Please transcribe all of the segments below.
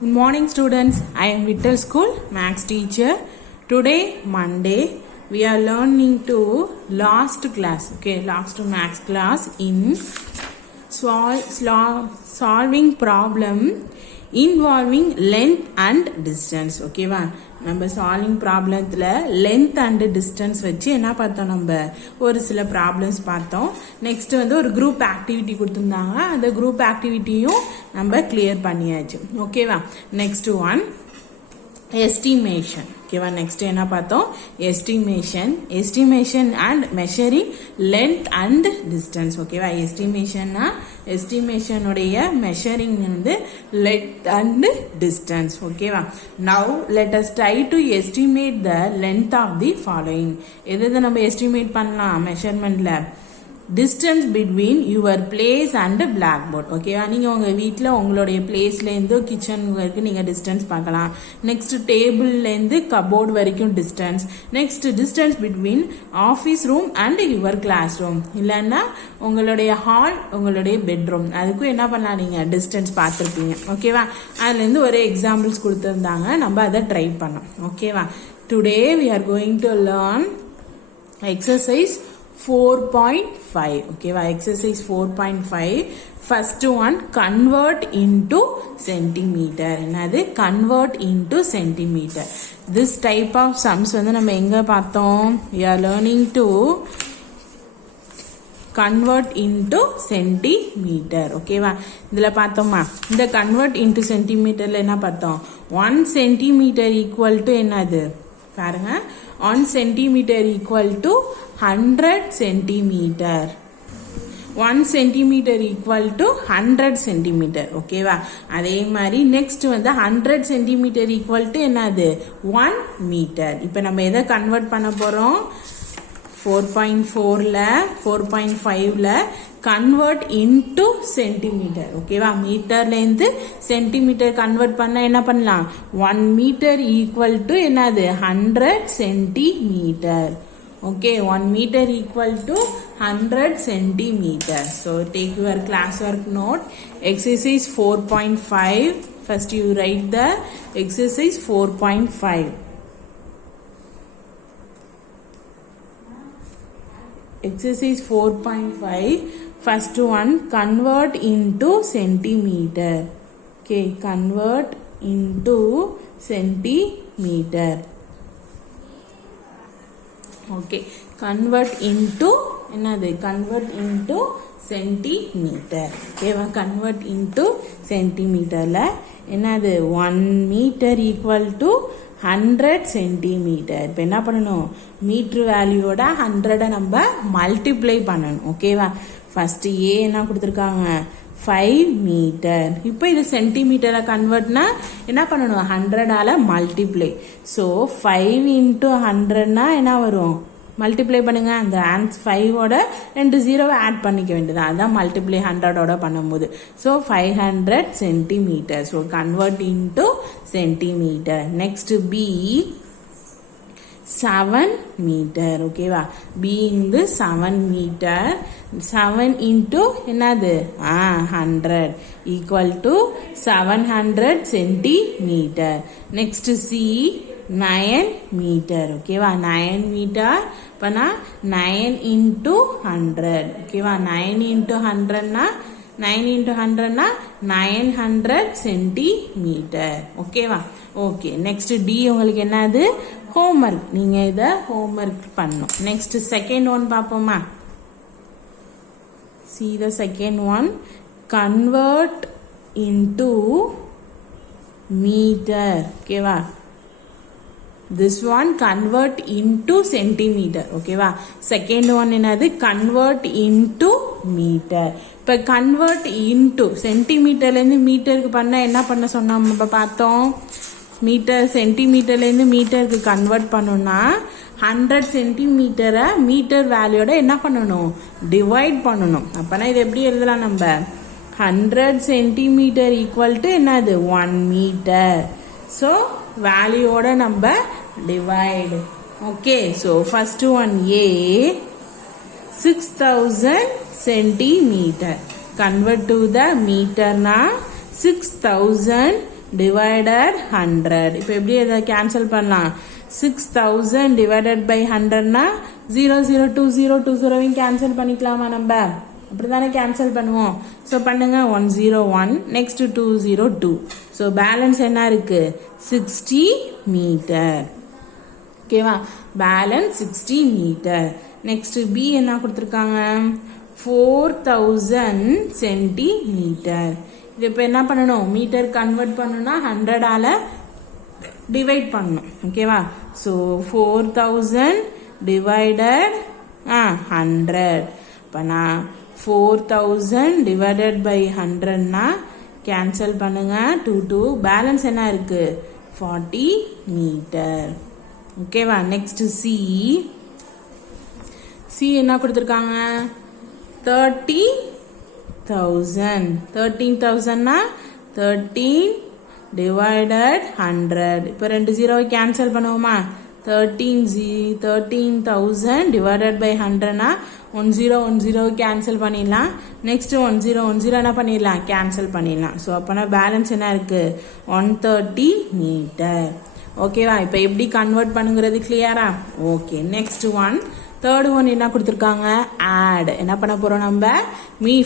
Good morning students. I am Vittal School Maths teacher. Today Monday we are learning to last Maths class in solving problem involving length and distance. Okay va? நம்ம solving ப்ராப்ளத்தில் length and distance வச்சு என்ன பார்த்தோம், நம்ம ஒரு சில problems பார்த்தோம். Next வந்து ஒரு குரூப் ஆக்டிவிட்டி கொடுத்துருந்தாங்க, அந்த குரூப் ஆக்டிவிட்டியும் நம்ம கிளியர் பண்ணியாச்சு. ஓகேவா? Next one estimation. ஓகேவா? நெக்ஸ்ட் என்ன பார்த்தோம்? Estimation and measuring length and distance. ஓகேவா? எஸ்டிமேஷனுடைய மெஷரிங் வந்து லென்த் அண்ட் டிஸ்டன்ஸ். ஓகேவா? Now let us try to estimate the length of the following. எதை நம்ம எஸ்டிமேட் பண்ணலாம் மெஷர்மெண்ட்ல? Distance between your place and blackboard. ஓகேவா? நீங்கள் உங்கள் வீட்டில் உங்களுடைய பிளேஸ்லேருந்து கிச்சன் வரைக்கும் நீங்கள் டிஸ்டன்ஸ் பார்க்கலாம். நெக்ஸ்ட் டேபிள்லேருந்து கபோர்டு வரைக்கும் distance. Next distance between office room and your class room, இல்லைன்னா உங்களுடைய ஹால் உங்களுடைய பெட்ரூம், அதுக்கும் என்ன பண்ணலாம், நீங்கள் டிஸ்டன்ஸ் பார்த்துருப்பீங்க. ஓகேவா? அதுலேருந்து ஒரு எக்ஸாம்பிள்ஸ் கொடுத்துருந்தாங்க, நம்ம அதை ட்ரை பண்ணோம். ஓகேவா? Today we are going to learn exercise 4.5. ஓகேவா? Exercise 4.5. First one convert into centimeter. என்னது? Convert into centimeter. This type of sums வந்து நம்ம எங்க பார்த்தோம்? we are learning to convert into centimetre. ஓகேவா? இதுல பார்த்தோமா, இந்த கன்வெர்ட் இன்டு சென்டிமீட்டர்ல என்ன பார்த்தோம்? 1 சென்டிமீட்டர் ஈக்குவல் டு என்னது பாருங்க, 1 centimetre equal to 100 centimetre. 1 centimetre equal to 100 centimetre. ஓகேவா? அதே மாதிரி நெக்ஸ்ட் வந்து 100 சென்டிமீட்டர் ஈக்குவல் டு என்னது? 1 மீட்டர். இப்போ நம்ம எதை கன்வெர்ட் பண்ண போறோம்? 4.4ல 4.5ல கன்வெர்ட் இன்டு சென்டிமீட்டர். ஓகேவா? மீட்டர்லேருந்து சென்டிமீட்டர் கன்வெர்ட் பண்ண என்ன பண்ணலாம்? 1 மீட்டர் ஈக்குவல் டு என்னது? 100 centimetre. Okay, 1 meter equal to 100 centimeters. So take your classwork note. Exercise 4.5. First you write the exercise 4.5. Exercise 4.5. First one, convert into centimeter. Okay, convert into centimeter. Okay, convert into என்னது? Convert into centimeter. ஓகேவா? Convert into சென்டிமீட்டர்ல என்னது? 1 meter equal to 100 centimetre. இப்போ என்ன பண்ணணும்? Metre வேல்யூவோட 100 நம்ம multiply பண்ணணும். ஓகேவா? ஃபர்ஸ்ட் ஏ என்ன கொடுத்துருக்காங்க? 5 மீட்டர். இப்போ இது சென்டிமீட்டரை கன்வெர்ட்னா என்ன பண்ணணும்? 100ஆல மல்டிப்ளை. ஸோ 5 இன்ட்டு 100னா என்ன வரும்? மல்டிப்ளை பண்ணுங்க. அந்த 5ஓட 2 0 ஆட் பண்ணிக்க வேண்டியது, அதுதான் மல்டிப்ளை 100ஓட பண்ணும்போது. So 500 centimeter. So convert into centimeter. Next B 7 meter. ஓகேவா? பி இங்கு 7 மீட்டர். 7 இன்டு என்னது? 100 equal to 700 centimeter. Next C 9 meter. ஓகேவா? 9 மீட்டர் பண்ணா 9 இன்டு 100. ஓகேவா? 9 இன்டு 100னா 9 இன்டு 100னா 900 சென்டிமீட்டர். ஓகேவா? ஓகே. நெக்ஸ்ட் டி உங்களுக்கு என்னது? ஹோம்ஒர்க். நீங்க இத ஹோம்ஒர்க் பண்ணணும். நெக்ஸ்ட் செகண்ட் ஒன் பார்ப்போமா? see the second one, convert into meter. ஓகேவா? this one convert into centimeter. ஓகேவா? செகண்ட் ஒன் என்னது? convert into meter. இப்ப convert into சென்டிமீட்டர்ல இருந்து மீட்டருக்கு பண்ண என்ன பண்ண சொன்னோம்? நம்ம பார்த்தோம், மீட்டர் சென்டிமீட்டர்லேருந்து மீட்டருக்கு கன்வெர்ட் பண்ணணும்னா 100 சென்டிமீட்டரை மீட்டர் வேல்யூட என்ன பண்ணணும்? டிவைட் பண்ணணும். அப்பனா இது எப்படி எழுதலாம் நம்ம? 100 சென்டிமீட்டர் ஈக்குவல் டு என்னது? 1 மீட்டர். ஸோ வேல்யூவோட நம்ம divide. Okay. So first one a 6000 centimeter. Convert to the மீட்டர்னா 6000 டிவைடட் 100. இப்போ எப்படி இதை கேன்சல் பண்ணலாம்? 6000 டிவைடட் பை 100னா 0020 கேன்சல் பண்ணிக்கலாமா நம்ம? அப்படிதானே கேன்சல் பண்ணுவோம். ஸோ பண்ணுங்க 101 நெக்ஸ்ட் 202. ஸோ பேலன்ஸ் என்ன இருக்கு? 60 மீட்டர். ஓகேவா? Balance 60 metre. நெக்ஸ்ட் பி என்ன கொடுத்துருக்காங்க? 4000 சென்டிமீட்டர். இது இப்போ என்ன பண்ணணும்? மீட்டர் கன்வெர்ட் பண்ணணும்னா 100ஆல டிவைட் பண்ணணும். ஓகேவா? So 4000 divided 100. இப்போ நான் 4000 டிவைடட் பை 100னா கேன்சல் பண்ணுங்க 2 பேலன்ஸ் என்ன இருக்கு? 40 மீட்டர். ஓகேவா? Next C. சி என்ன கொடுத்துருக்காங்க? 13,000. 13,000னா 13 டிவைடட் 100. இப்போ 2 0 கேன்சல் பண்ணுவோமா? 13,000 டிவைடட் பை 100னா 10 கேன்சல் பண்ணிடலாம். நெக்ஸ்ட் 10 என்ன பண்ணிடலாம்? கேன்சல் பண்ணிடலாம். ஸோ அப்போனா பேலன்ஸ் என்ன இருக்கு? 130 மீட்டர். ஓகேவா? இப்போ எப்படி கன்வெர்ட் பண்ணுங்கிறது கிளியரா? Okay. Next one, third one என்ன கொடுத்துருக்காங்க? ஆட். என்ன பண்ண போறோம் நம்ம?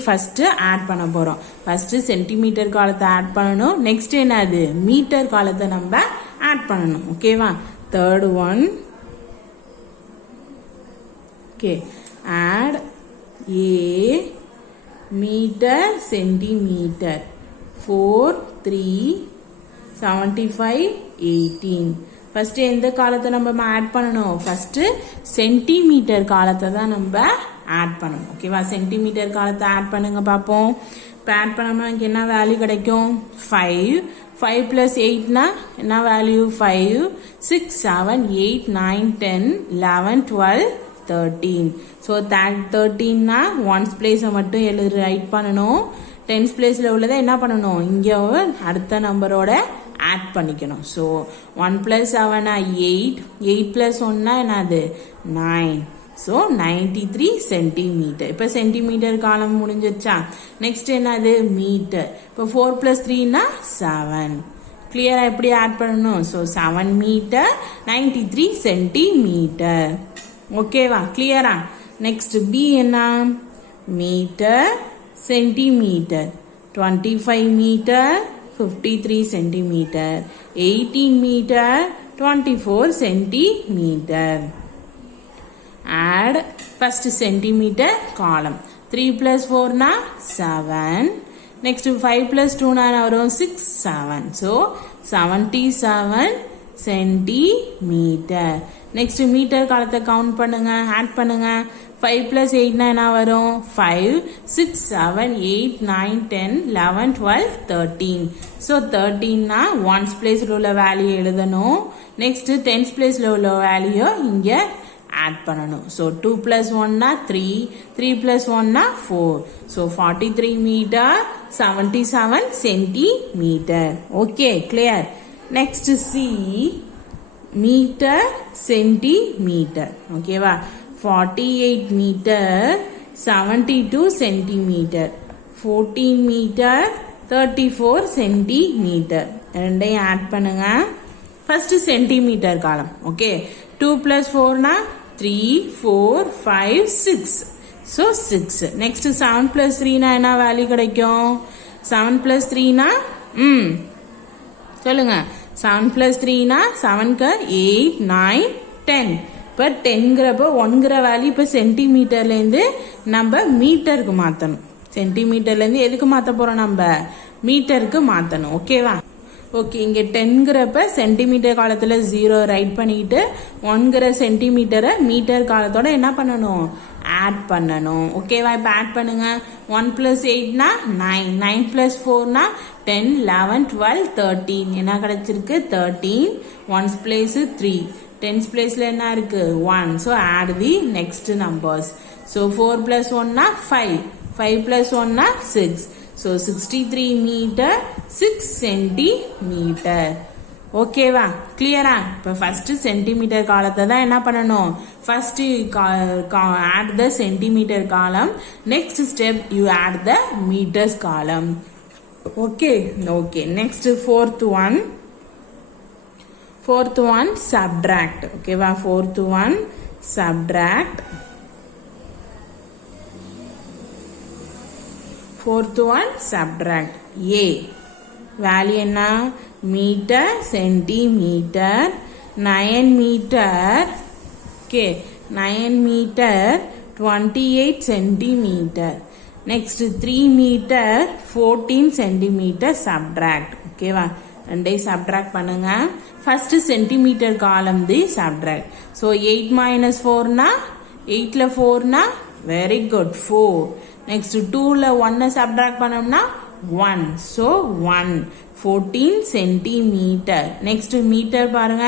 ஃபர்ஸ்ட் ஆட் பண்ண போறோம். ஃபர்ஸ்ட் சென்டிமீட்டர் காலத்தை ஆட் பண்ணணும். நெக்ஸ்ட் என்னது? மீட்டர் காலத்தை நம்ம ஆட் பண்ணணும். ஓகேவா? Third one. ஓகே. ஆட் ஏ மீட்டர் சென்டிமீட்டர் 4 3 75 18. ஃபர்ஸ்ட் எந்த காலத்தை நம்ம ஆட் பண்ணணும்? ஃபர்ஸ்ட் சென்டிமீட்டர் காலத்தை தான் நம்ம ஆட் பண்ணணும். ஓகேவா? சென்டிமீட்டர் காலத்தை ஆட் பண்ணுங்க பார்ப்போம். இப்போ ஆட் பண்ணோம்னா எனக்கு என்ன வேல்யூ கிடைக்கும்? 5. 5 plus 8னா என்ன வேல்யூ? 5 6 7 8 9 10 11 12 13. ஸோ 13னா ஒன்ஸ் பிளேஸை மட்டும் ரைட் பண்ணணும். டென்ஸ் பிளேஸில் உள்ளதை என்ன பண்ணணும்? இங்கே அடுத்த நம்பரோட ஆட் பண்ணிக்கணும். So 1 plus 7 8. 8 plus 1 என்னது? 9. So 93 centimetre. இப்போ சென்டிமீட்டர் காலம் முடிஞ்சிருச்சா? நெக்ஸ்ட் என்னது? மீட்டர். இப்போ 4 plus 3னா 7. கிளியரா எப்படி ஆட் பண்ணணும்? So 7 meter 93 centimeter. ஓகேவா? கிளியரா? நெக்ஸ்ட் பி என்ன? Meter centimeter 25 meter 53 centimeter 18 meter 24 centimeter. add first centimeter column. 3 plus 4 na 7. Next 5 plus 2 na varum 6 7. So 77 centimeter. Next meter காலத்தை count பண்ணுங்க, add பண்ணுங்க. 5 plus 8 na என்ன வரும்? 5 6 7 8 9 10 11 12 13. So 13 na ones place உள்ள value எழுதணும். Next tens place உள்ள value இங்க add பண்ணணும். So 2 plus 1 na 3, 3 plus 1 na 4. So 43 meter 77 centimeter. Okay, clear. Next see meter centimeter. Okay va? 48 meter 72 centimeter. 14 meter 34 centimeter. ரெண்டையும் add பண்ணுங்க. First centimeter column. Okay. 2 plus 4 na 3 4 5 6. So 6. Next 7 plus 3 na என்ன value கிடைக்கும்? 7 plus 3 na சொல்லுங்க. 7 plus 3 na 7 க்கு 8 9 10. இப்போ 10ங்கிறப்ப 1ங்கிற value இப்போ சென்டிமீட்டர்லேருந்து நம்ம மீட்டருக்கு மாற்றணும். சென்டிமீட்டர்லேருந்து எதுக்கு மாற்ற போகிறோம்? நம்ம மீட்டருக்கு மாற்றணும். ஓகேவா? ஓகே, இங்கே 10ங்கிறப்ப சென்டிமீட்டர் காலத்தில் 0 ரைட் பண்ணிக்கிட்டு 1ங்கிற சென்டிமீட்டரை மீட்டர் காலத்தோட என்ன பண்ணணும்? ஆட் பண்ணணும். ஓகேவா? இப்போ ஆட் பண்ணுங்க. 1 plus 8 na 9. 9 plus 4 na 10 11 12 13. என்ன கிடைச்சிருக்கு? 13. 1's place 3. 10's placeல என்ன இருக்கு? 1. So add the next numbers. So 4 plus 1 na 5. 5 plus 1 na 6. So 63 meter 6 centimeter. ஓகேவா? கிளியரா? இப்போ ஃபர்ஸ்ட் சென்டிமீட்டர் காலத்தை தான் என்ன பண்ணணும்? First add the centimeter column. Next step you add the meters column. Okay, next fourth one subtract. Okay va, fourth one subtract. Fourth one subtract. A value enna meter centimeter 9 meter. Okay, 9 meter 28 centimeter. Next 3 meter 14 centimeter subtract. Okay va, ரெண்டே subtract பண்ணுங்க. First centimeter column தி subtract. So 8 minus 4 na 8 ல 4 na very good 4. Next 2 ல 1 subtract பண்ணோம்னா 1. So 1 14 centimeter. Next meter பாருங்க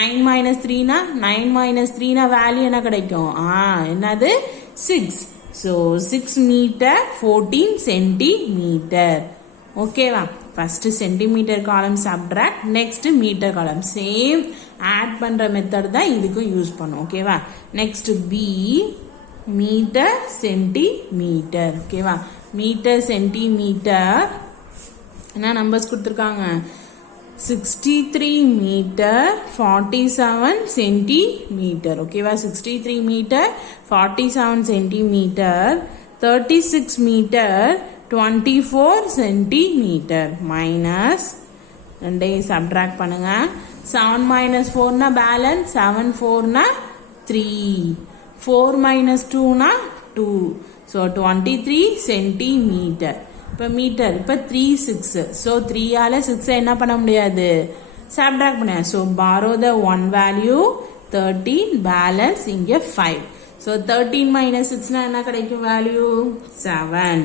9 minus 3 na 9 minus 3 na value என்ன கிடைக்கும்? என்னது 6. So 6 meter 14 centimeter. Okay va, first centimeter column subtract, next meter column same add பண்ற method தான் இதுக்கும் யூஸ் பண்ணும். ஓகேவா, next B meter centimeter. ஓகேவா, மீட்டர் சென்டிமீட்டர் என்ன நம்பர்ஸ் கொடுத்துருக்காங்க 63 மீட்டர் 47 சென்டிமீட்டர். ஓகேவா, 63 meter 47 centimeter 36 meter 24 centimeter minus ரெண்டே சப்ட்ராக்ட் பண்ணுங்க. 7 minus 4 னா பேலன்ஸ் 7 4 னா 3 4 minus 2 னா 2. So 23 centimetre. இப்போ மீட்டர் இப்போ 3 6. ஸோ 3ஆல 6 என்ன பண்ண முடியாது, சப்ட்ராக்ட் பண்ண. So borrow the one value 13 balance இங்கே 5. ஸோ 13 minus 6 னா என்ன கிடைக்கும் value 7.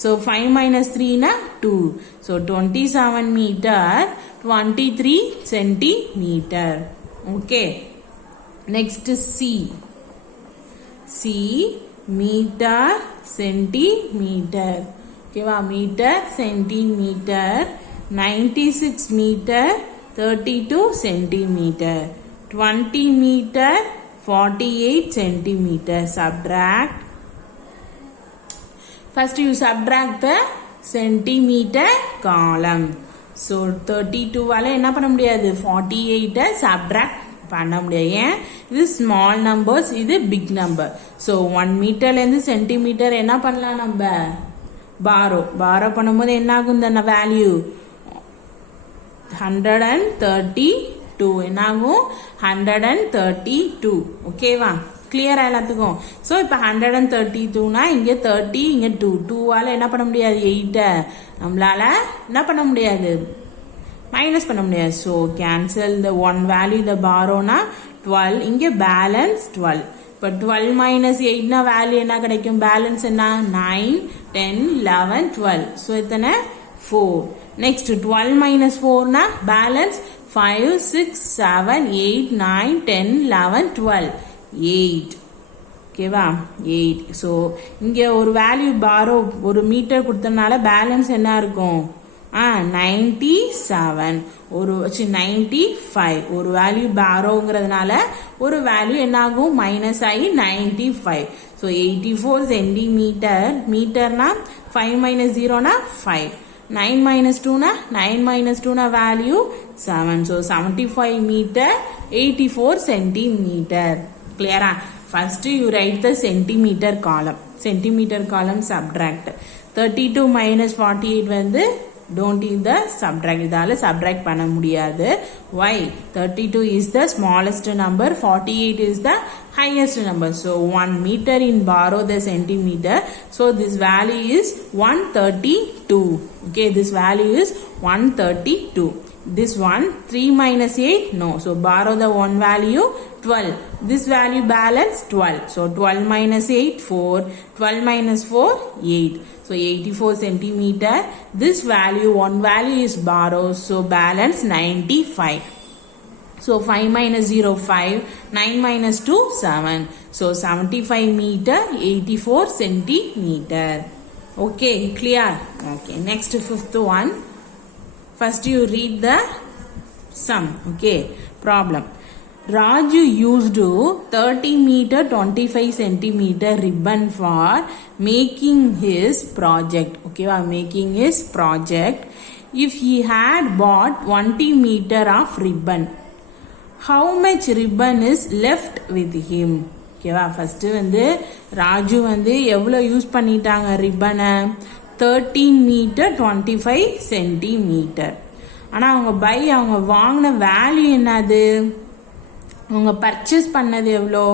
So 5 minus 3 na 2. So 27 meter 23 centimeter. Okay. Next C. C meter centimeter. Okay va, meter centimeter 96 meter 32 centimeter 20 meter 48 centimeter. Subtract. First you subtract the centimeter column. So 32 வால என்ன பண்ண முடியாது 48 subtract பண்ண முடியாது. ஏன், இது small numbers, இது big number. So 1 மீட்டர்ல இருந்து centimetre என்ன பண்ணலாம், நம்ம borrow பண்ணும்போது என்ன ஆகும், இந்த வேல்யூ 132 என்ன ஆகும் 132. ஓகேவா, கிளியரா எல்லாத்துக்கும். ஸோ இப்போ 132னா இங்கே 30 இங்கே 2 2ஆல என்ன பண்ண முடியாது 8 நம்மளால என்ன பண்ண முடியாது மைனஸ் பண்ண முடியாது. So cancel the one value the பாரோனா 12 இங்கே பேலன்ஸ் 12. இப்போ 12 minus 8னா வேல்யூ என்ன கிடைக்கும், பேலன்ஸ் என்ன 9 10 11 12. ஸோ எத்தனை 4. நெக்ஸ்ட் 12 minus 4னா பேலன்ஸ் 5 6 7 8 9 10 11 12 8. ஓகேவா 8. ஸோ இங்கே ஒரு வேல்யூ பாரோ ஒரு மீட்டர் கொடுத்தனால பேலன்ஸ் என்ன இருக்கும் 97 ஒரு 95. ஒரு வேல்யூ பாரோங்கிறதுனால ஒரு வேல்யூ என்ன ஆகும் மைனஸ் ஆகி 95. So 84 centimeter. மீட்டர்னா 5 minus 0னா 5. 9 minus 2னா 9 minus 2னா value 7. So 75 meter 84 centimeter. Clear? First you write the centimeter column. Centimeter column subtract. 32 minus 48 வந்து don't use the subtract. இதால subtract பண்ண முடியாது. Why? 32 is the smallest number. 48 is the highest number. So 1 meter in borrow the centimeter. So this value is 132. Okay, this value is 132. This one 3 minus 8 no. So borrow the one value 12. This value balance 12. So 12 minus 8 4. 12 minus 4 8. So 84 centimeter. This value one value is borrowed. So balance 95. So 5 minus 0 5. 9 minus 2 7. So 75 meter 84 centimeter. Okay, clear? Okay, next fifth one. First you read the sum. Okay, problem. Raju used 30 meter 25 centimeter ribbon for making his project. Okay, making his project. If he had bought 20 meter of ribbon, how much ribbon is left with him? ஓகேவா, first வந்து ராஜு வந்து எவ்வளோ use பண்ணிட்டாங்க ரிப்பனை? 13 meter 25 centimetre. ஆனால் அவங்க வாங்கின value என்னது? அவங்க பர்ச்சேஸ் பண்ணது எவ்வளோ?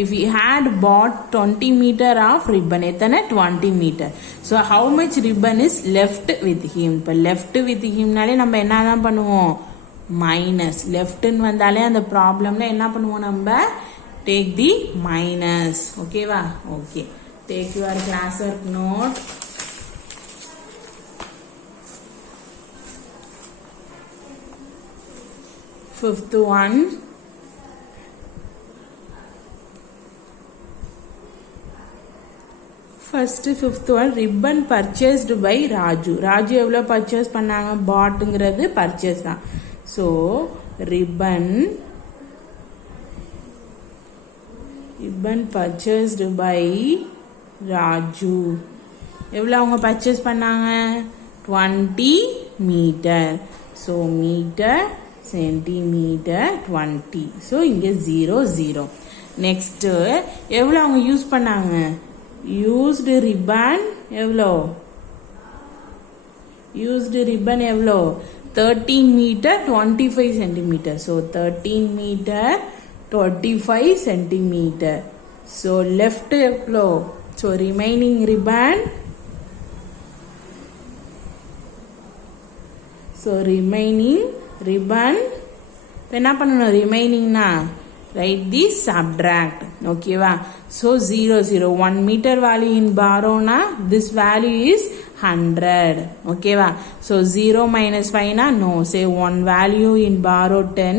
If you had bought 20 meter of ribbon, எத்தனை? 20 meter. So how much ribbon is left with him? இப்போ லெஃப்ட் வித் ஹிம்னாலே நம்ம என்ன தான் பண்ணுவோம்? மைனஸ். லெஃப்ட்னு வந்தாலே அந்த ப்ராப்ளம்ல என்ன பண்ணுவோம்? நம்ம டேக் தி மைனஸ். ஓகேவா? Okay, take your class work note. Fifth one. First fifth one, ribbon purchased by Raju. Raju எவ்வளோ பர்ச்சேஸ் பண்ணாங்க? பாட்டுங்கிறது பர்ச்சேஸ் தான். So ribbon purchased by Raju. எவ்வளோ அவங்க பர்ச்சேஸ் பண்ணாங்க? 20 meter. So meter centimeter 20. So இங்கே 0 0. Next எவ்வளோ அவங்க யூஸ் பண்ணாங்க? யூஸ்டு ரிப்பன் எவ்வளோ? யூஸ்டு ரிப்பன் எவ்வளோ? 13 meter 25 centimeter. So 13 meter 25 centimeter. So left எவ்வளோ? So remaining ribbon, so remaining ribbon இப்போ என்ன பண்ணணும்? ரிமைனிங்னா write the subtract. ஓகேவா? So 0 0. 1 meter value in borrow na this value is 100. ஓகேவா? So 0 minus 5 na no. Say 1 value in borrow 10.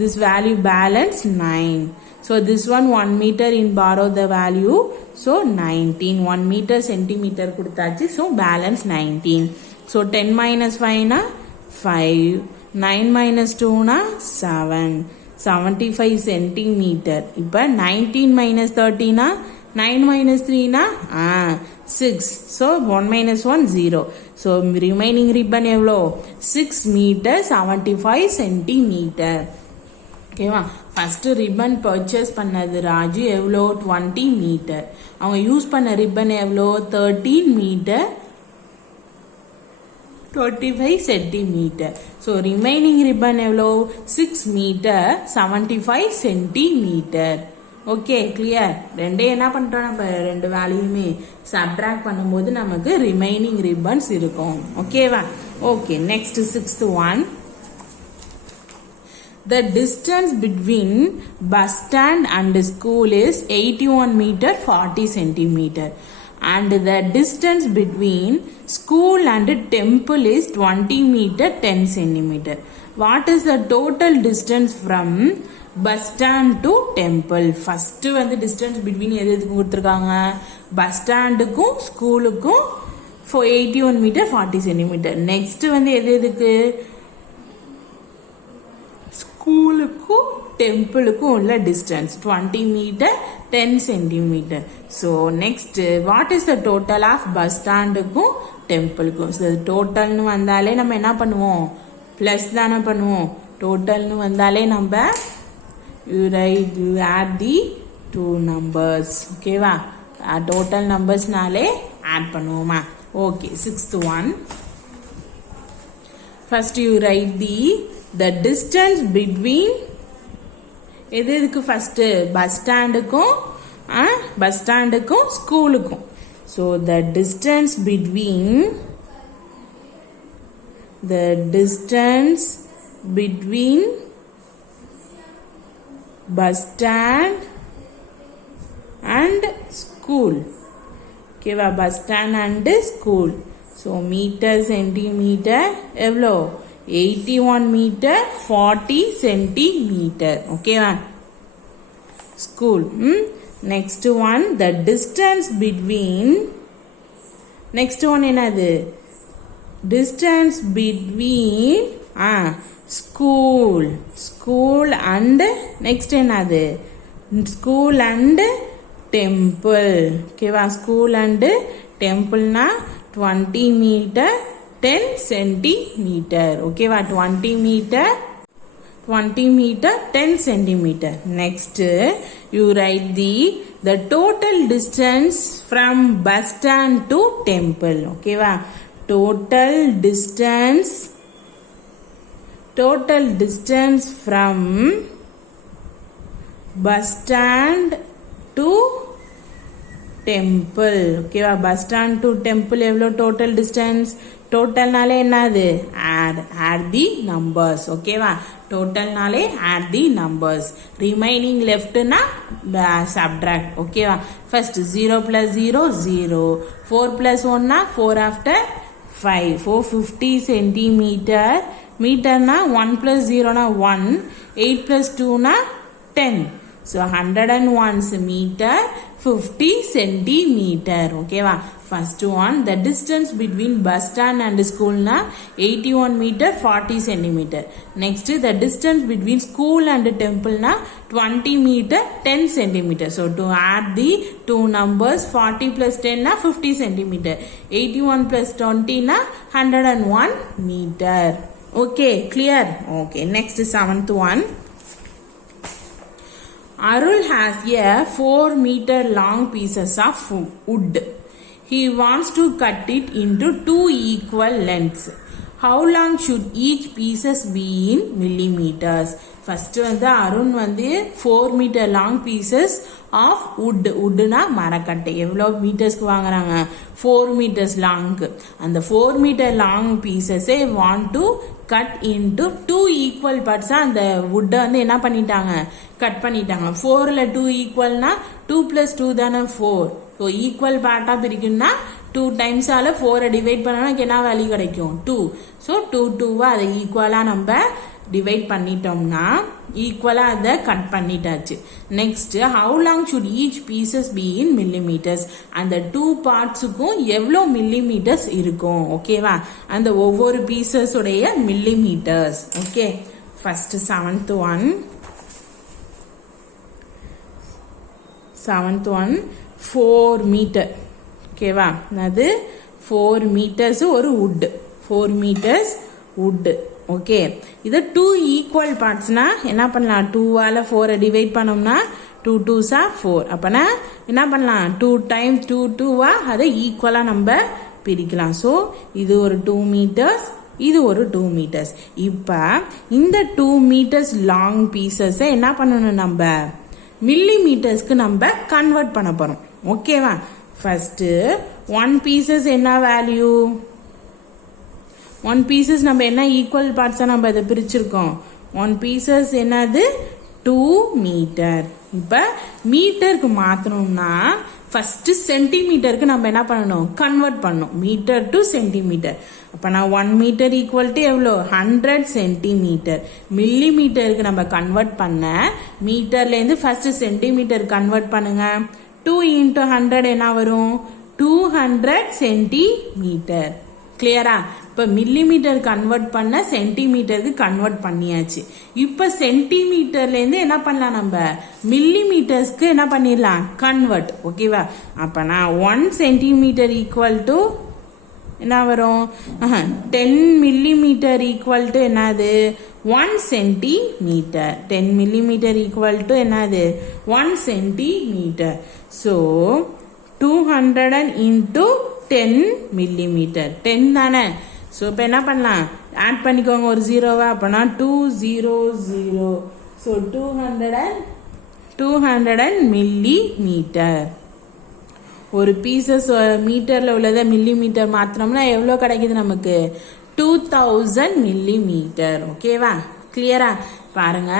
This value balance 9. So this one 1 meter in borrow the value. So 19. 1 meter centimeter கொடுத்தாச்சு. So balance 19. So 10 minus 5 na 5. 9 minus 2 na 7. 75 centimetre. இப்போ 19 minus 30 na 9 minus 3 na 6. So 1 minus 1 0. So remaining ribbon எவ்வளோ? 6 meter 75 centimetre. ஓகேவா? First ribbon purchase பண்ணது ராஜு எவ்வளோ? 20 metre. அவங்க use பண்ண ribbon எவ்வளோ? 13 meter 25 centimeter. So remaining ribbon எவ்வளோ? 6 மீட்டர் 75 சென்டிமீட்டர். Okay, clear? ரெண்டே என்ன பண்ணுறோம்? நம்ம ரெண்டு வேல்யூமே சப்ட்ராக்ட் பண்ணும்போது நமக்கு ரிமைனிங் ரிப்பன்ஸ் இருக்கும். ஓகேவா? Okay, next sixth one. The distance between bus stand and school is 81 meter 40 centimeter. And the distance between school and temple is 20 meter 10 centimeter. What is the total distance from bus stand to temple? First வந்து distance between எது எதுக்கு கொடுத்துருக்காங்க? Bus ஸ்டாண்டுக்கும் ஸ்கூலுக்கும் 81 meter 40 centimeter. Next வந்து எது எதுக்கு? ஸ்கூலுக்கும் டெம்பிளுக்கும் உள்ள distance 20 meter 10 centimeter. So next what is the total of bus ஸ்டாண்டுக்கும் டெம்பிளுக்கும்? ஸோ டோட்டல்னு வந்தாலே நம்ம என்ன பண்ணுவோம்? ப்ளஸ் தானே பண்ணுவோம். டோட்டல்னு வந்தாலே நம்ம யூ ஆட் தி 2 numbers. ஓகேவா? டோட்டல் நம்பர்ஸ்னாலே ஆட் பண்ணுவோமா? Okay, sixth one. First you write the distance between எது எதுக்கு? ஃபர்ஸ்ட் பஸ் ஸ்டாண்டுக்கும் ஸ்கூலுக்கும். So the distance between bus stand and school. ஓகேவா? Bus stand and school. So meter centimeter எவ்வளோ? 81 meter 40 centimeter. ஓகேவா? School. Next one, the distance between, next one என்னது? distance between school and next என்னது school and temple ஓகேவா school and டெம்பிள்னா 20 meter 10 centimetre ஓகேவா 20 meter 10 centimeter. Next, you write the total distance from bus stand to temple. Okay, va? Total distance from bus stand to temple. Okay, va? Bus stand to temple evlo total distance. Total nale என்னது add the numbers. Okay, va? Total nale add the numbers. Remaining left na subtract. Okay, va? First 0 plus 0 0. 4 plus 1 na 4 after 5. 450 centimeter. Meter na 1 plus 0 na 1. 8 plus 2 na 10. So 101 meter 50 centimeter. Okay, va? First one, the distance between bus stand and school na 81 meter 40 centimeter. Next, the distance between school and temple na 20 meter 10 centimeter. So to add the two numbers, 40 plus 10 na 50 centimeter. 81 plus 20 na 101 meter. Okay, clear? Okay, next is 7th one. Arul has a 4 meter long pieces of wood. He wants to cut it into 2 equal lengths. How long should each pieces be in millimeters? First வந்து அருண் வந்து 4 meter long pieces of wood. woodனா மரக்கட்டை எவ்வளோ மீட்டர்ஸ்க்கு வாங்குறாங்க 4 meters long. அந்த 4 meter long pieces want to cut into 2 equal parts. அந்த wood வந்து என்ன பண்ணிட்டாங்க கட் பண்ணிட்டாங்க 4ல 2 ஈக்குவல்னா 2 plus 2 தானே 4. ஸோ ஈக்குவல் பார்ட்டாக பிரிக்கணும்னா 2 டைம்ஸால் 4 டிவைட் பண்ணா என்ன வேல்யூ கிடைக்கும் 2. ஸோ 2 அதை ஈக்குவலாக நம்ம டிவைட் பண்ணிட்டோம்னா ஈக்குவலாக அதை கட் பண்ணிட்டாச்சு. Next how long should each pieces be in millimeters. அந்த 2 பார்ட்ஸுக்கும் எவ்வளோ மில்லிமீட்டர்ஸ் இருக்கும் ஓகேவா அந்த ஒவ்வொரு பீசஸ் உடைய millimeters. Okay first 7th one 4 meter ஓகேவா அது 4 மீட்டர்ஸ் ஒரு wood 4 meters wood. ஓகே இது 2 ஈக்குவல் பார்ட்ஸ்னா என்ன பண்ணலாம் 2ஆல 4 டிவைட் பண்ணோம்னா 2 2s are 4. அப்பனா என்ன பண்ணலாம் 2 times 2 2வா அதை ஈக்குவலா நம்ம பிரிக்கலாம். ஸோ இது ஒரு 2 meters இது ஒரு 2 meters. இப்போ இந்த 2 meters லாங் பீசஸ் என்ன பண்ணணும் நம்ம மில்லிமீட்டர்ஸ்க்கு நம்ம கன்வெர்ட் பண்ண போறோம் ஓகேவா. ஃபர்ஸ்ட் 1 பீசஸ் என்ன வேல்யூ 1 பீசஸ் நம்ம என்ன ஈக்குவல் பார்ட்ஸா நம்ம இதை பிரிச்சிருக்கோம் 1 பீசஸ் என்னது 2 மீட்டர். இப்போ மீட்டருக்கு மாற்றணும்னா ஃபர்ஸ்ட் சென்டிமீட்டருக்கு நம்ம என்ன பண்ணணும் கன்வெர்ட் பண்ணணும் மீட்டர் டு சென்டிமீட்டர். அப்போ நான் 1 மீட்டர் ஈக்குவல் டு எவ்வளோ 100 சென்டிமீட்டர். மில்லிமீட்டருக்கு நம்ம கன்வெர்ட் பண்ண மீட்டர்லேருந்து ஃபர்ஸ்ட் சென்டிமீட்டர் கன்வெர்ட் பண்ணுங்க 2 into 100 என்ன வரும் 200 சென்டிமீட்டர். கிளியரா இப்போ மில்லிமீட்டர் கன்வெர்ட் பண்ண சென்டிமீட்டருக்கு கன்வெர்ட் பண்ணியாச்சு. இப்போ சென்டிமீட்டர்லேருந்து என்ன பண்ணலாம் நம்ம மில்லிமீட்டர்ஸ்க்கு என்ன பண்ணிடலாம் கன்வெர்ட் ஓகேவா. அப்போ நான் 1 சென்டிமீட்டர் ஈக்குவல் டு என்ன வரும் 10 millimeter ஈக்குவல் டு என்னது 1 சென்டிமீட்டர் 10 millimeter ஈக்குவல் டு என்னது 1 சென்டிமீட்டர். ஸோ 200 into 10 millimeter 10 தானே. ஸோ இப்போ என்ன பண்ணலாம் ஆட் பண்ணிக்கோங்க ஒரு ஜீரோவா அப்போனா 200. So 200 millimeter. ஒரு பீசஸ் மீட்டர்ல உள்ளத மில்லிமீட்டர் மாத்திரம்னா எவ்வளோ கிடைக்குது நமக்கு 2000 millimeter. ஓகேவா கிளியரா பாருங்க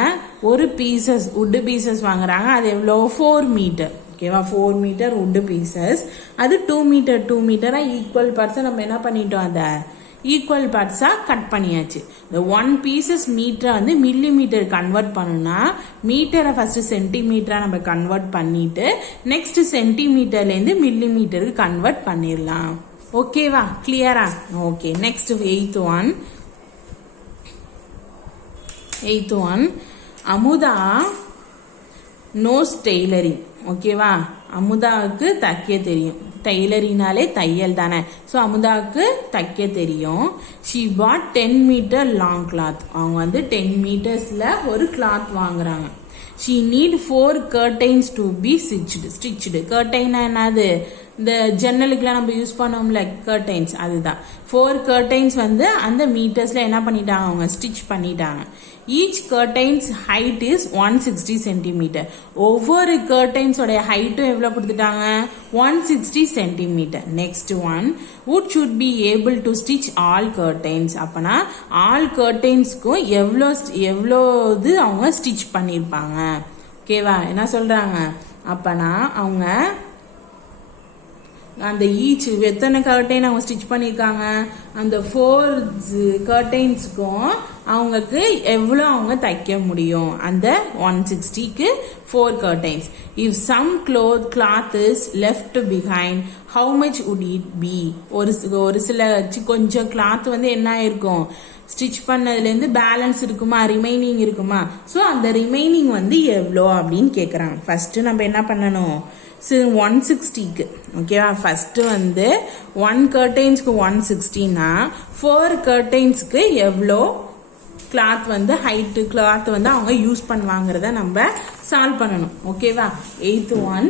ஒரு பீசஸ் wood பீசஸ் வாங்குறாங்க அது எவ்வளோ 4 மீட்டர் ஓகேவா 4 மீட்டர் wood பீசஸ் அது 2 மீட்டர் 2 மீட்டரா ஈக்குவல் பார்ட்ஸை நம்ம என்ன பண்ணிட்டோம் அதை ஈக்குவல் பார்ட்ஸா கட் பண்ணியாச்சு. இந்த 1 பீசஸ் மீட்டரை வந்து மில்லிமீட்டர் கன்வெர்ட் பண்ணணும்னா மீட்டரை ஃபர்ஸ்ட் சென்டிமீட்டரா நம்ம கன்வெர்ட் பண்ணிட்டு நெக்ஸ்ட் சென்டிமீட்டர்லேருந்து மில்லிமீட்டருக்கு கன்வெர்ட் பண்ணிடலாம். ஓகேவா கிளியரா. Okay next 8th one Amudha knows tailoring. ஓகேவா, அமுதாவுக்கு தைக்க தெரியும். டெய்லரினாலே தையல் தானே. ஸோ அமுதாவுக்கு தைக்க தெரியும். She bought 10 meter long cloth. அவங்க வந்து 10 மீட்டர்ஸ்ல ஒரு கிளாத் வாங்குறாங்க. She need 4 curtains to be stitched. கர்டைனா என்னது, இந்த ஜன்னலுக்குலாம் நம்ம யூஸ் பண்ணோம்ல கர்டைன்ஸ், அதுதான். 4 curtains வந்து அந்த மீட்டர்ஸ்ல என்ன பண்ணிட்டாங்க, அவங்க ஸ்டிச் பண்ணிட்டாங்க. Each curtains height is 160 centimeter. ஒவ்வொரு கர்டைன்ஸோடைய ஹைட்டும் எவ்வளோ கொடுத்துட்டாங்க, 160 centimeter. Next one, would should be able to stitch all curtains. அப்பனா ஆல் கர்டைன்ஸ்க்கும் எவ்வளோ இது அவங்க ஸ்டிச் பண்ணியிருப்பாங்க. ஓகேவா, என்ன சொல்றாங்க, அப்பனா அவங்க அந்த ஈச் எத்தனை கர்டைன் அவங்க ஸ்டிச் பண்ணியிருக்காங்க, அந்த 4 கர்டைன்ஸ்க்கும் அவங்களுக்கு எவ்வளோ அவங்க தைக்க முடியும், அந்த 160க்கு 4 curtains. If some cloth is left behind how much would it be. ஒரு சில கொஞ்சம் கிளாத் வந்து என்ன ஆயிருக்கும், ஸ்டிச் பண்ணதுலேருந்து பேலன்ஸ் இருக்குமா, ரிமைனிங் இருக்குமா. ஸோ அந்த ரிமைனிங் வந்து எவ்வளோ அப்படின்னு கேட்குறாங்க. ஃபர்ஸ்ட் நம்ம என்ன பண்ணணும், 160க்கு ஓகேவா, ஃபர்ஸ்ட் வந்து 1 curtainsக்கு 160னா 4 curtainsக்கு எவ்வளோ கிளாத் வந்து ஹைட்டு கிளாத் வந்து அவங்க யூஸ் பண்ணுவாங்கிறத நம்ம சால்வ் பண்ணணும். ஓகேவா, 8th one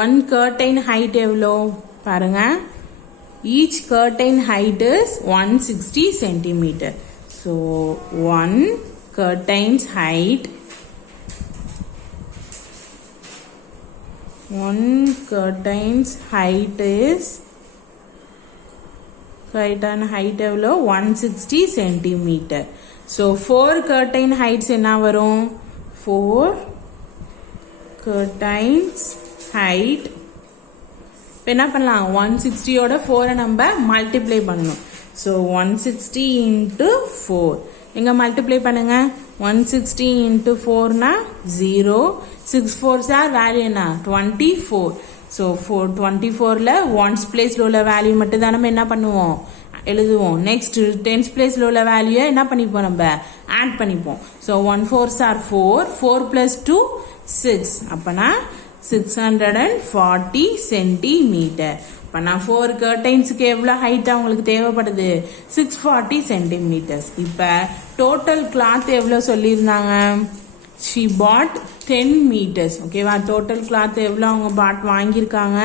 1 curtain height எவ்வளோ பாருங்க, each curtain height is 160 centimeter. So 1 curtain's height, 1 curtain's height is curtain height எவ்வளோ 160 centimeter. So 4 curtain heights என்ன வரும், 4 curtains height. இப்போ என்ன பண்ணலாம், 160யோட 4 நம்ம மல்டிப்ளை பண்ணணும். ஸோ 160 into 4 எங்க மல்டிப்ளை பண்ணுங்க, 160 into 4னா 0, 6 4s ஆர் வேல்யூ என்ன 24. ஸோ 24ல 1s பிளேஸ்ல உள்ள வேல்யூ மட்டும் தான் நம்ம என்ன பண்ணுவோம், எழுதுவோம். நெக்ஸ்ட் 10s பிளேஸ்ல உள்ள வேல்யூ என்ன பண்ணிப்போம், நம்ம ஆட் பண்ணிப்போம். ஸோ 1 4s ஆர் 4, 4 plus 2 6, அப்பனா 640 சென்டிமீட்டர். அப்பனா 4 curtainsக்கு எவ்வளோ ஹைட் அவங்களுக்கு தேவைப்படுது, 640 சென்டிமீட்டர்ஸ். இப்போ டோட்டல் கிளாத் எவ்வளோ சொல்லியிருந்தாங்க, she bought 10 meters. ஓகேவா, டோட்டல் கிளாத் எவ்வளோ அவங்க வாங்கியிருக்காங்க,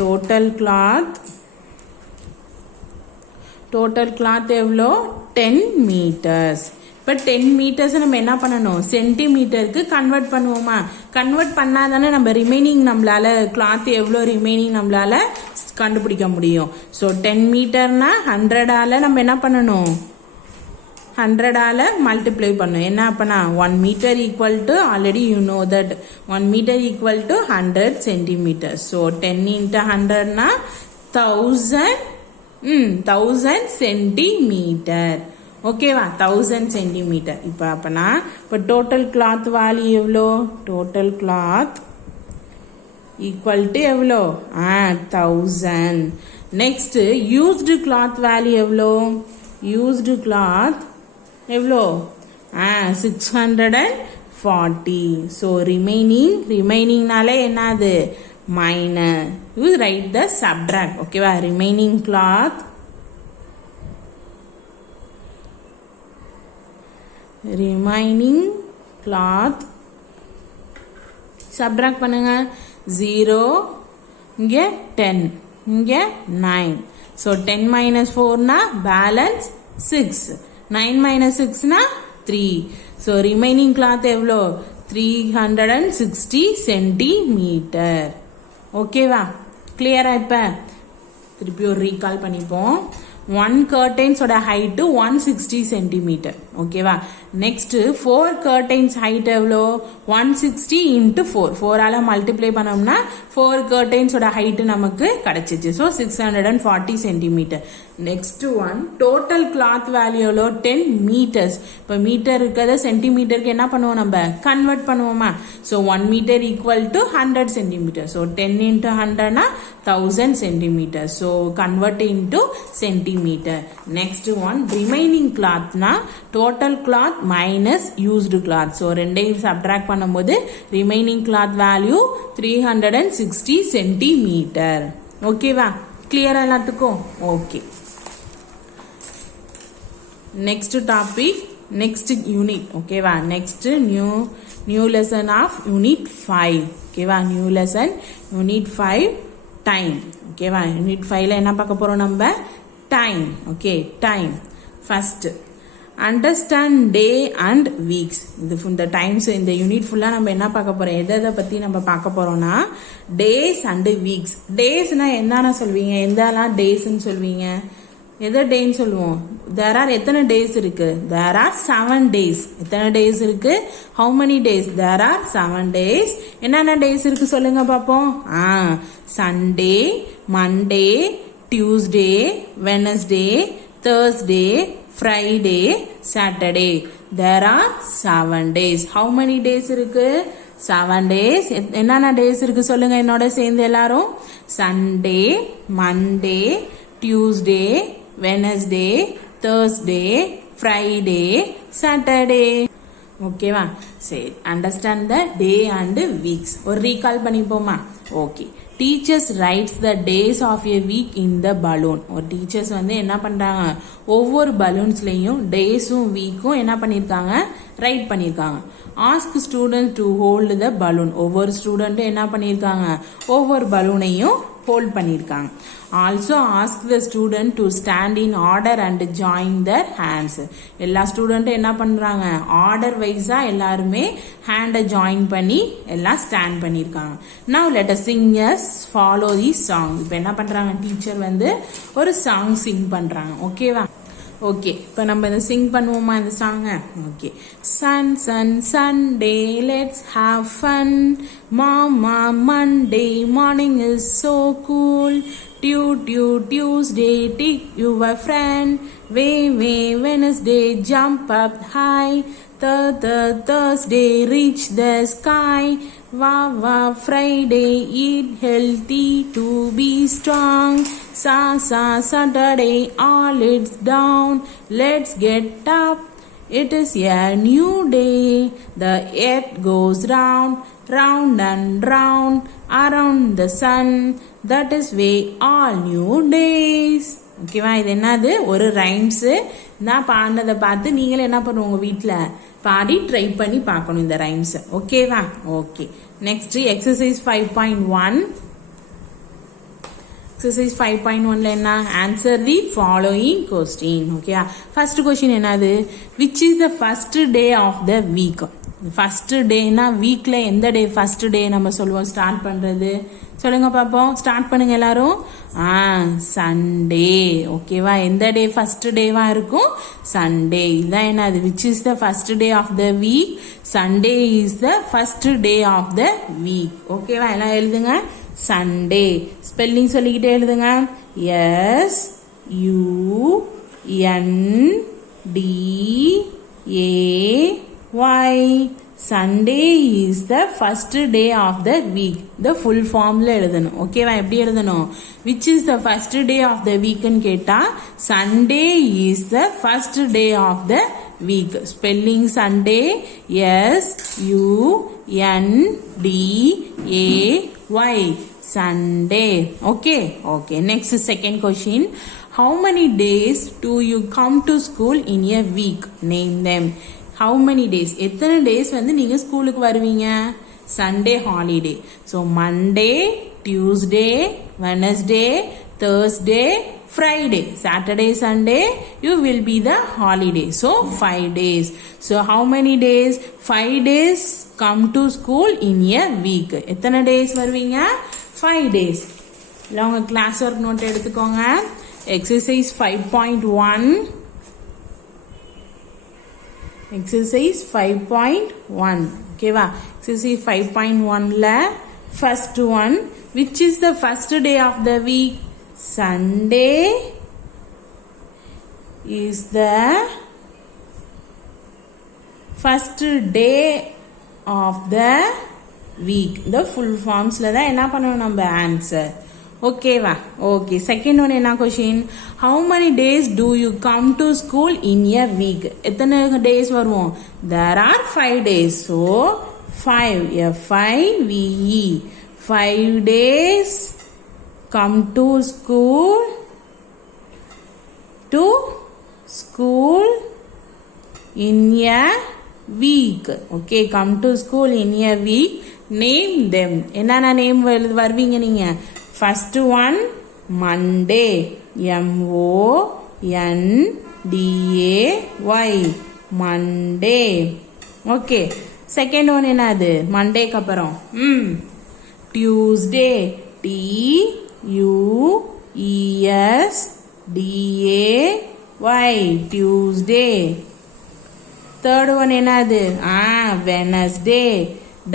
டோட்டல் கிளாத் எவ்வளோ 10 meters. இப்போ 10 meters நம்ம என்ன பண்ணணும், சென்டிமீட்டருக்கு கன்வெர்ட் பண்ணுவோமா, கன்வெர்ட் பண்ணாதானே நம்ம ரிமைனிங் நம்மளால கிளாத் எவ்வளோ ரிமைனிங் நம்மளால கண்டுபிடிக்க முடியும். ஸோ 10 மீட்டர்னா 100ஆல நம்ம என்ன பண்ணணும், 100ஆல மல்டிப்ளை பண்ணும். என்ன அப்பனா 1 meter equal to, already you know that 1 meter equal to 100 centimeters. So 10 into 100னா 1000 சென்டிமீட்டர். ஓகேவா, 1000 சென்டிமீட்டர். இப்போ அப்பனா இப்போ டோட்டல் கிளாத் வேல்யூ எவ்வளோ, டோட்டல் கிளாத் ஈக்குவல் டு எவ்வளோ 1000. நெக்ஸ்ட் யூஸ்டு கிளாத் வேல்யூ எவ்வளோ, யூஸ்டு கிளாத் எவ்வளோ 640. ஸோ ரிமைனிங்னாலே என்னது minus, you write the subtract. ஓகேவா, ரிமைனிங் கிளாத் சப்ட்ராக்ட் பண்ணுங்க. 0 இங்கே 10 இங்கே 9. ஸோ 10 minus 4னா balance 6, 9 minus 6னா 3. So remaining cloth எவ்வளோ 360 சென்டிமீட்டர். ஓகேவா, கிளியரா. இப்போ திருப்பி ஒரு ரீகால் பண்ணிப்போம். 1 curtainஸோட ஹைட்டு 160 சென்டிமீட்டர். ஓகேவா. நெக்ஸ்ட் 4 கர்டைன்ஸ் ஹைட் எவ்வளோ 160 × 4 4ஆல மல்டிப்ளை பண்ணோம்னா 4 கர்டைன்ஸோட ஹைட் நமக்கு கிடைச்சிச்சு. So 640 centimeter. Next one total cloth value 10 meters. இப்போ மீட்டர் இருக்கிறத சென்டிமீட்டருக்கு என்ன பண்ணுவோம் நம்ம கன்வெர்ட் பண்ணுவோமா. So 1 meter equal to 100 centimeter. So 10 × 100னா 1000 centimeter. So convert into centimeter. Next one remaining கிளாத்னா total cloth minus used cloth. So ரெண்டையும் சப்ட்ராக்ட் பண்ணும்போது ரிமைனிங் கிளாத் வேல்யூ 360 சென்டிமீட்டர். ஓகேவா, கிளியரா எல்லாத்துக்கும்? Okay. Next topic, next unit. ஓகேவா, next new lesson of unit 5. ஓகேவா, new lesson unit 5 time. ஓகேவா, unit 5ல என்ன பார்க்க போறோம் நம்ம time. Okay, time. First understand day and weeks. இந்த டைம்ஸ் இந்த யூனிட் ஃபுல்லா நம்ம என்ன பார்க்க போறோம், எதை பத்தி நம்ம பார்க்க போறோம்னா டேஸ் அண்ட் வீக்ஸ். டேஸ்னா என்னன்னு சொல்வீங்க, எந்தெல்லாம் டேஸ்ன்னு சொல்வீங்க, எதை டேன்னு சொல்லுவோம். தேர் ஆர் எத்தனை டேஸ் இருக்கு, தேர் ஆர் 7 days. எத்தனை டேஸ் இருக்கு, how many days, there are 7 days. என்னென்ன டேஸ் இருக்கு சொல்லுங்க பாப்போம். Sunday, Monday, Tuesday, Wednesday, Thursday, Friday, Saturday. There are 7 days. how many days இருக்கு, 7 days. என்னென்ன டேஸ் இருக்கு சொல்லுங்க என்னோட சேர்ந்து எல்லாரும். Sunday, Monday, Tuesday, Wednesday, Thursday, Friday, Saturday. ஓகேவா, சரி. Understand the day and weeks. ஒரு ரீகால் பண்ணிப்போமா. Okay. Teachers writes the days of a week in the balloon. ஒரு டீச்சர்ஸ் வந்து என்ன பண்றாங்க, ஒவ்வொரு பலூன்ஸ்லயும் டேஸும் வீக்கும் என்ன பண்ணிருக்காங்க, ரைட் பண்ணிருக்காங்க. Ask student to hold the balloon. ஒவ்வொரு ஸ்டூடெண்ட்டும் என்ன பண்ணிருக்காங்க, ஒவ்வொரு பலூனையும் ஹோல்ட் பண்ணிருக்காங்க. Also ask the student to stand in order and join their hands. எல்லா ஸ்டூடெண்ட்டும் என்ன பண்றாங்க, ஆர்டர் வைஸா எல்லாருமே ஹேண்டை ஜாயின் பண்ணி எல்லாம் ஸ்டாண்ட் பண்ணிருக்காங்க. Now let us sing as follow the song. இப்போ என்ன பண்றாங்க, டீச்சர் வந்து ஒரு சாங் சிங் பண்றாங்க. ஓகேவா. ஓகே, இப்போ நம்ம இதை சிங் பண்ணுவோமா இந்த சாங்க. Okay. Sun sun Sunday let's have fun. Mama Monday morning is so cool. Tuesday take your friend. Way Wednesday jump up high. Thursday reach the sky. Friday eat healthy to be strong. Saturday all it's down. Let's get up. It is a new day. The earth goes round and round around the sun. That is way all new days. ஓகேவா, இது என்னது ஒரு rhymes. நான் பாடினதை பார்த்து நீங்களும் என்ன பண்ணுவோங்க, வீட்டில் பாடி ட்ரை பண்ணி பார்க்கணும் இந்த ரைம்ஸ். ஓகேவா. ஓகே. Next exercise 5.1. எக்ஸசைஸ் 5.1ல என்ன, answer the following question. Okay, first question என்னது, which is the first day of the week. ஃபர்ஸ்ட் டேனா வீக்ல எந்த டே ஃபர்ஸ்ட் டே நம்ம சொல்லுவோம் ஸ்டார்ட் பண்றது, சொல்லுங்க பாப்போம். ஸ்டார்ட் பண்ணுங்க எல்லாரும். சண்டே. ஓகேவா, எந்த டே ஃபர்ஸ்ட் டேவா இருக்கும், சண்டே. இதான் என்னது, which is the first day of the week. Sunday is the first day of the week. ஓகேவா, எல்லாம் எழுதுங்க. சண்டே ஸ்பெல்லிங் சொல்லிக்கிட்டே எழுதுங்க. SUNDAY. Sunday is the first day of the week. The full formல எழுதணும். ஓகேவா, எப்படி எழுதணும், which is the first day of the week ன்னு கேட்டா Sunday is the first day of the week. Spelling Sunday SUNDAY. Sunday. Okay. Next, second question. How many days do you come to school in a week? Name them. How many days? எத்தனை days வந்து நீங்க ஸ்கூலுக்கு வருவீங்க? Sunday holiday. So Monday, Tuesday, Wednesday, Thursday, Friday, Saturday, Sunday, you will be the holiday. So 5 days. So how many days? 5 days come to school in a week. எத்தனை days வருவீங்க? 5 days. உங்க class work note எடுத்துக்கோங்க. Exercise 5.1. exercise 5.1 ஓகேவா exercise 5.1ல first one which is the first day of the week Sunday is the first day of the week the full formsல தான் என்ன பண்ணணும் நம்ம answer ஓகேவா ஓகே செகண்ட் ஒன் என்ன question how many days do you come to school in a week எத்தனை days வருவோம் there are 5 days so 5 F-I-V-E 5 days come to school in a week okay come to school in a week name them என்னென்ன name வருவீங்க நீங்க first one Monday M-O-N-D-A-Y Monday okay second one என்னது Monday க்கு அப்புறம் Tuesday T-U-E-S-D-A-Y Tuesday third one என்னது Wednesday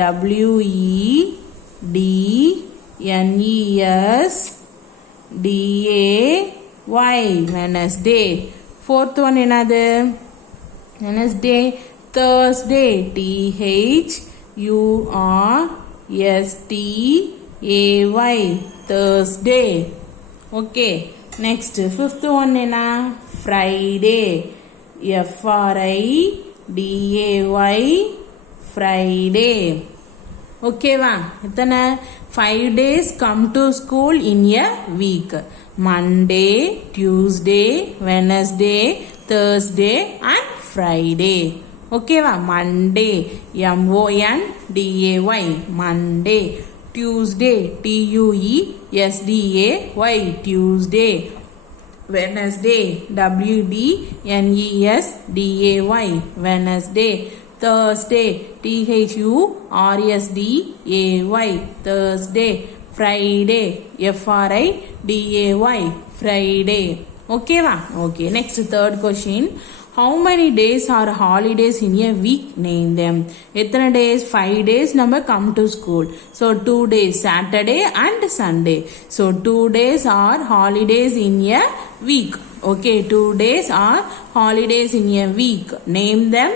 W-E-D-N-E-S-D-A-Y Wednesday fourth one என்னது Wednesday Thursday T-H-U-R-S-T-A-Y Thursday okay next fifth one என்ன Friday F-R-I-D-A-Y Friday ஓகேவா எத்தனை 5 days come to school in a week Monday Tuesday Wednesday Thursday and Friday ஓகேவா Monday M-O-N-D-A-Y Monday Tuesday T-U-E-S-D-A-Y Tuesday Wednesday W-D-N-E-S-D-A-Y Wednesday Thursday T-H-U-R-S-D-A-Y Thursday Friday F-R-I-D-A-Y Friday ஓகேவா okay next third question how many days are holidays in a week name them எத்தனை days 5 days நம்ம come to school so 2 days Saturday and Sunday so 2 days are holidays in a week okay 2 days are holidays in a week name them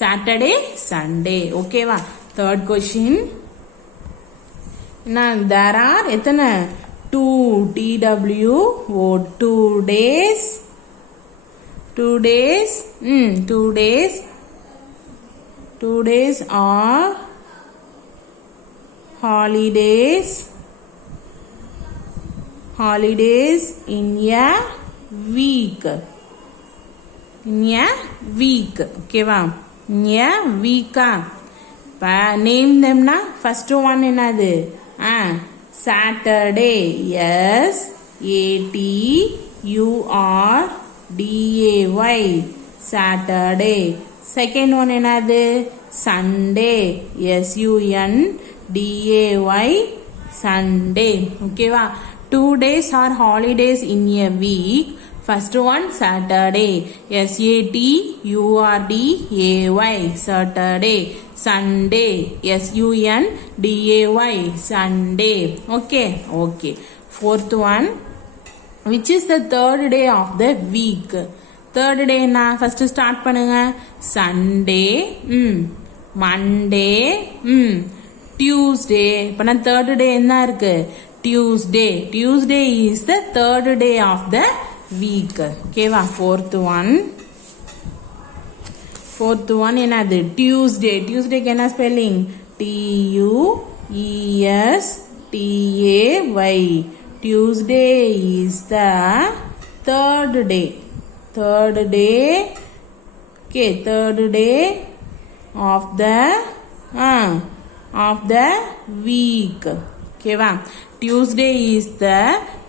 Saturday Sunday okay va third question now there are எத்தனை 2 TWO 2 days 2 days are holidays in a week okay va in a week name them na first one என்னது Saturday S-A-T-U-R-D-A-Y Saturday second one என்னது Sunday S-U-N-D-A-Y Sunday okay va 2 days are holidays in a week first one Saturday S-A-T-U-R-D-A-Y Saturday Sunday S-U-N-D-A-Y Sunday okay fourth one which is the third day of the week third day na first start பண்ணுங்க Sunday Monday Tuesday இப்ப third day என்ன இருக்கு Tuesday is the third day of the week okay va fourth one என்னது Tuesday க்கு என்ன spelling T-U-E-S-T-A-Y Tuesday is the third day of the week okay va Tuesday is the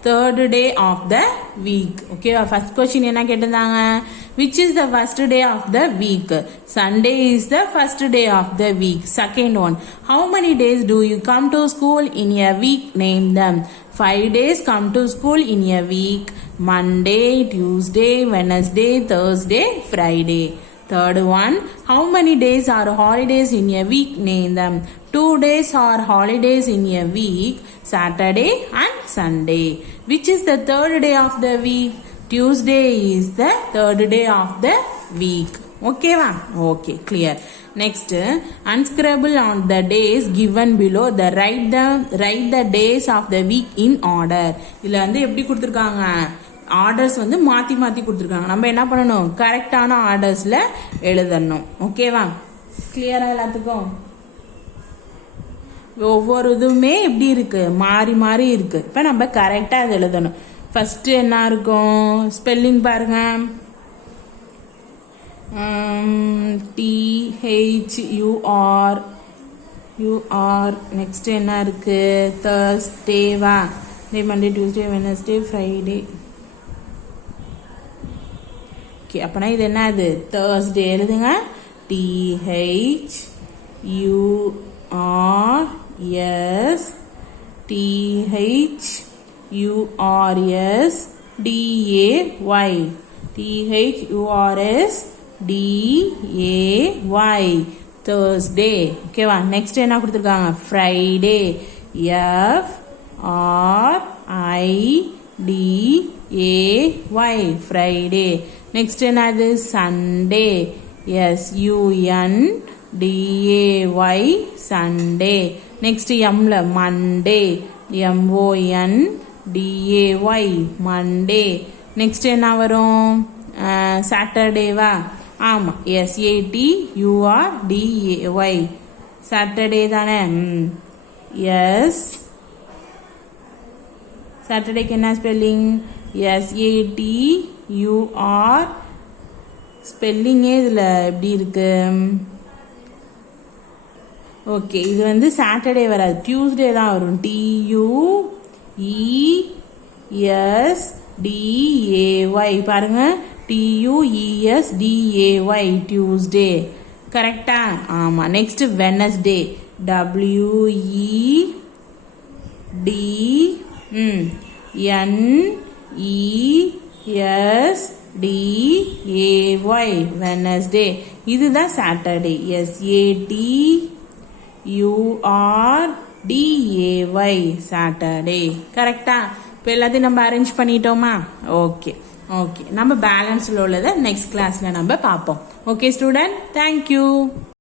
third day of the week okay va first question என்ன கேட்டிருந்தாங்க which is the first day of the week Sunday is the first day of the week second one how many days do you come to school in a week name them 5 days come to school in a week Monday Tuesday Wednesday Thursday Friday Third one, how many days are holidays in a week? Name them. 2 days are holidays in a week, Saturday and Sunday. Which is the third day of the week? Tuesday is the third day of the week. Okay va? Okay, clear. Next, unscribble on the days given below. Write the days of the week in order. இதுல வந்து எப்படி கொடுத்திருக்காங்க? Orders வந்து மாற்றி மாற்றி கொடுத்துருக்காங்க. நம்ம என்ன பண்ணணும்? கரெக்டான ஆர்டர்ஸில் எழுதணும். ஓகேவா? கிளியரா எல்லாத்துக்கும்? ஒவ்வொரு இதுவுமே எப்படி இருக்கு? மாறி மாறி இருக்கு. இப்போ நம்ம கரெக்டாக அது எழுதணும். ஃபர்ஸ்ட் என்ன இருக்கும்? ஸ்பெல்லிங் பாருங்க. THUR. நெக்ஸ்ட் என்ன இருக்கு? தேர்ஸ்டேவா? Monday, Tuesday, Wednesday, Friday. Okay, அப்பனா இது என்ன? இது தேர்ஸ்டே. எழுதுங்க. THURSDAY. தேர்ஸ்டே. ஓகேவா? நெக்ஸ்ட் என்ன கொடுத்துருக்காங்க? ஃப்ரைடே. FRIDAY. ஃப்ரைடே. நெக்ஸ்ட் என்னது? சண்டே. SUNDAY. சண்டே. நெக்ஸ்ட் எம்ல மண்டே. MONDAY. மண்டே. நெக்ஸ்ட் என்ன வரும்? சாட்டர்டேவா? ஆமா, SATURDAY. சாட்டர்டே தானே? எஸ். சாட்டர்டேக்கு என்ன ஸ்பெல்லிங்? SATUR. ஸ்பெல்லிங்கே இதில் எப்படி இருக்கு? ஓகே, இது வந்து சாட்டர்டே வராது, டியூஸ்டே தான் வரும். TUESDAY. பாருங்க, TUESDAY. டியூஸ்டே. கரெக்டா? ஆமா. Next Wednesday. WEDNESDAY. வெனஸ்டே. இதுதான் சாட்டர்டே. SATURDAY. சாட்டர்டே. கரெக்டா? இப்போ எல்லாத்தையும் நம்ம அரேஞ்ச் பண்ணிட்டோமா? ஓகே ஓகே, நம்ம பேலன்ஸில் உள்ளதை நெக்ஸ்ட் கிளாஸில் நம்ம பார்ப்போம். Okay student, thank you.